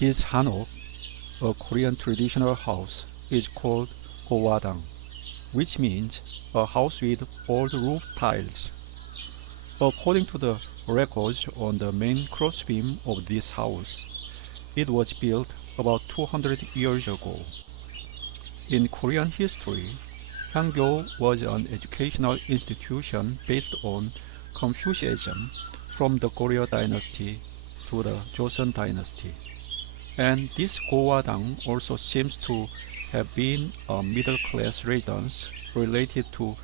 This Hanok, a Korean traditional house, is called gowadang, which means a house with old roof tiles. According to the records on the main crossbeam of this house, it was built about 200 years ago. In Korean history, Hangyo was an educational institution based on Confucianism from the Goryeo dynasty to the Joseon dynasty. And this Gowadang also seems to have been a middle-class residence related to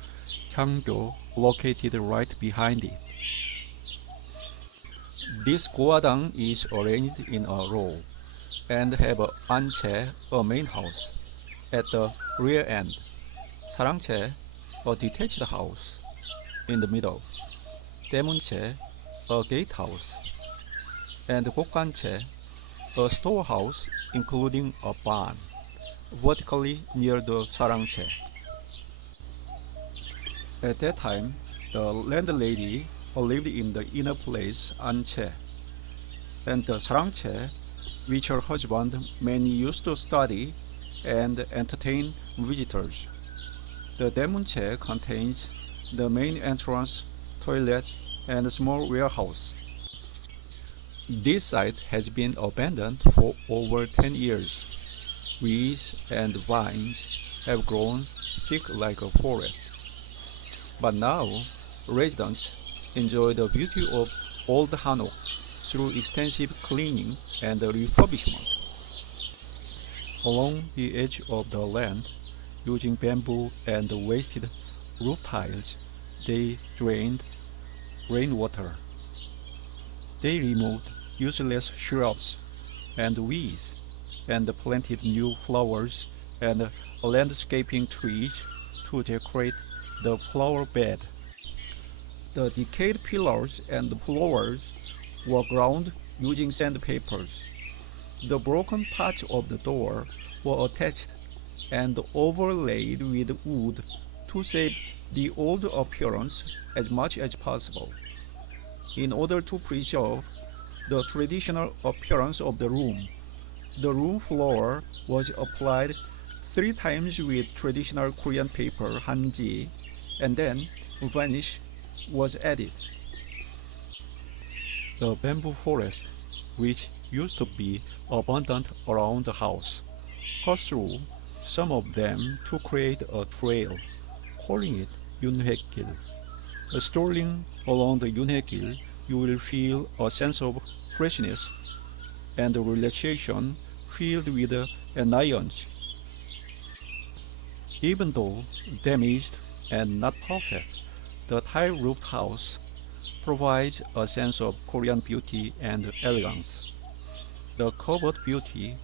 Hangyo located right behind it. This Gowadang is arranged in a row and have a anche, a main house, at the rear end, sarangche, a detached house, in the middle, 대문che, a gatehouse, and gokganche, a storehouse including a barn, vertically near the sarangche. At that time, the landlady lived in the inner place anche, and the sarangche, which her husband mainly used to study and entertain visitors. The daemunche contains the main entrance, toilet, and a small warehouse. This site has been abandoned for over 10 years. Weeds and vines have grown thick like a forest. But now, residents enjoy the beauty of old Hanok through extensive cleaning and refurbishment. Along the edge of the land, using bamboo and wasted roof tiles, they drained rainwater. They removed useless shrubs and weeds and planted new flowers and landscaping trees to decorate the flower bed. The decayed pillars and floors were ground using sandpapers. The broken parts of the door were attached and overlaid with wood to save the old appearance as much as possible. In order to preserve the traditional appearance of the room floor was applied 3 times with traditional Korean paper hanji, and then varnish was added. The bamboo forest, which used to be abundant around the house, cut through some of them to create a trail, calling it Yunhaegil. Strolling along the Yunhaegil, you will feel a sense of freshness and relaxation filled with annoyance. Even though damaged and not perfect, the tile-roofed house provides a sense of Korean beauty and elegance. The covered beauty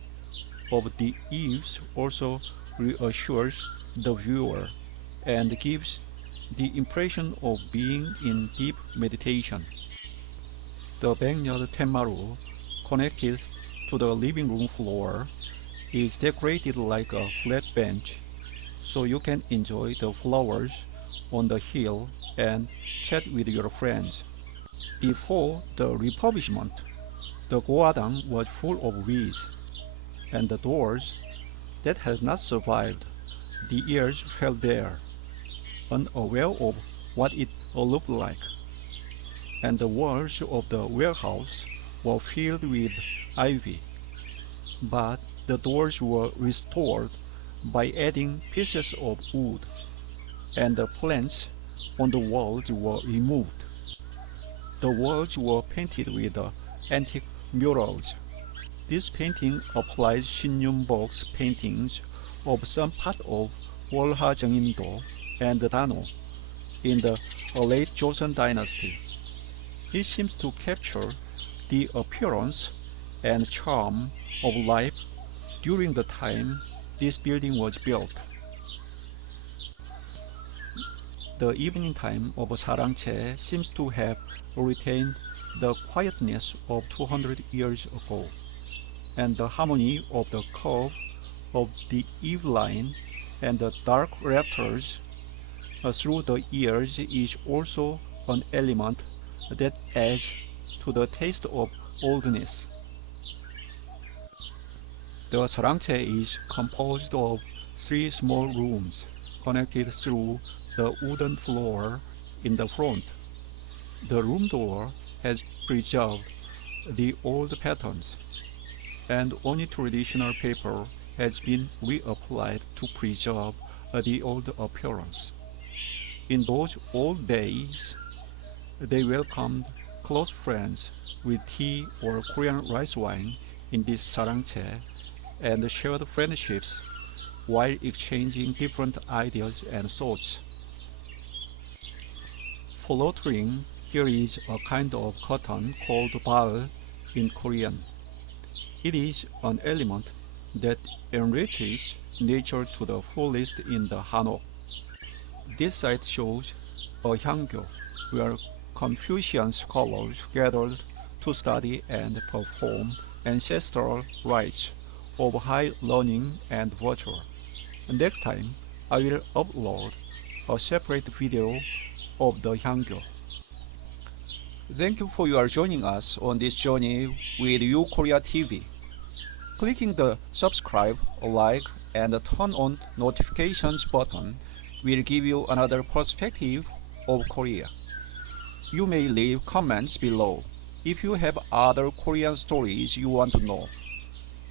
of the eaves also reassures the viewer and gives the impression of being in deep meditation. The backyard tenmaru, connected to the living room floor, is decorated like a flat bench, so you can enjoy the flowers on the hill and chat with your friends. Before the refurbishment, the goadang was full of weeds, and the doors that had not survived the years fell there, unaware of what it looked like, and the walls of the warehouse were filled with ivy. But the doors were restored by adding pieces of wood, and the plants on the walls were removed. The walls were painted with antique murals. This painting applies Shinnyunbok's paintings of some part of Wolha Jeongimdo and Dano in the late Joseon dynasty. It seems to capture the appearance and charm of life during the time this building was built. The evening time of Sarangche seems to have retained the quietness of 200 years ago, and the harmony of the curve of the eave line and the dark rafters through the years is also an element that adds to the taste of oldness. The sarangche is composed of three small rooms connected through the wooden floor in the front. The room door has preserved the old patterns, and only traditional paper has been reapplied to preserve the old appearance. In those old days, they welcomed close friends with tea or Korean rice wine in this sarangche and shared friendships while exchanging different ideas and thoughts. For loitering, here is a kind of cotton called bal in Korean. It is an element that enriches nature to the fullest in the Hanok. This site shows a hyangyo where Confucian scholars gathered to study and perform ancestral rites of high learning and virtue. Next time, I will upload a separate video of the hyangyo. Thank you for your joining us on this journey with Korea TV. Clicking the subscribe, like, and turn on notifications button will give you another perspective of Korea. You may leave comments below if you have other Korean stories you want to know.